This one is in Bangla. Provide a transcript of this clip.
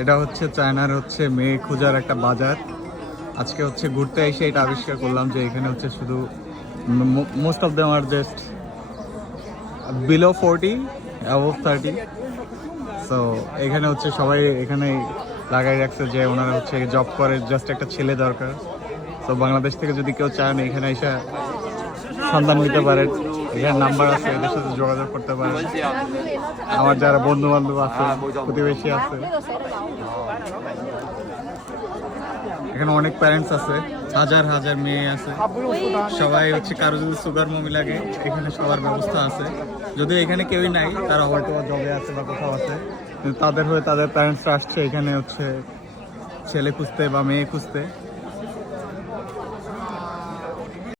এটা হচ্ছে চায়নার হচ্ছে মেয়ে খোঁজার একটা বাজার। আজকে হচ্ছে ঘুরতে এসে এটা আবিষ্কার করলাম যে এখানে হচ্ছে শুধু most of them R just below forty above thirty so এখানে হচ্ছে সবাই এখানে লাগাই রাখছে যে ওনারা হচ্ছে জব করে জাস্ট একটা ছেলে দরকার। তো বাংলাদেশ থেকে যদি কেউ চান, এখানে এসে সন্ধান নিতে পারেন। এখানে নাম্বার আছে, এদের সাথে যোগাযোগ করতে পারেন। আমার যারা বন্ধু বান্ধব আছে, প্রতিবেশী আছে। এখানে অনেক প্যারেন্টস আছে। হাজার হাজার মেয়ে আছে। সবাই হচ্ছে কারও যদি সুগার মমি লাগে, এখানে সবার ব্যবস্থা আছে। যদি এখানে কেউই নাই, তারা হয়তো জবে আছে বা কোথাও আছে। তাদের হয়ে তাদের প্যারেন্টসরা আসছে, এখানে হচ্ছে ছেলে খুঁজতে বা মেয়ে খুঁজতে।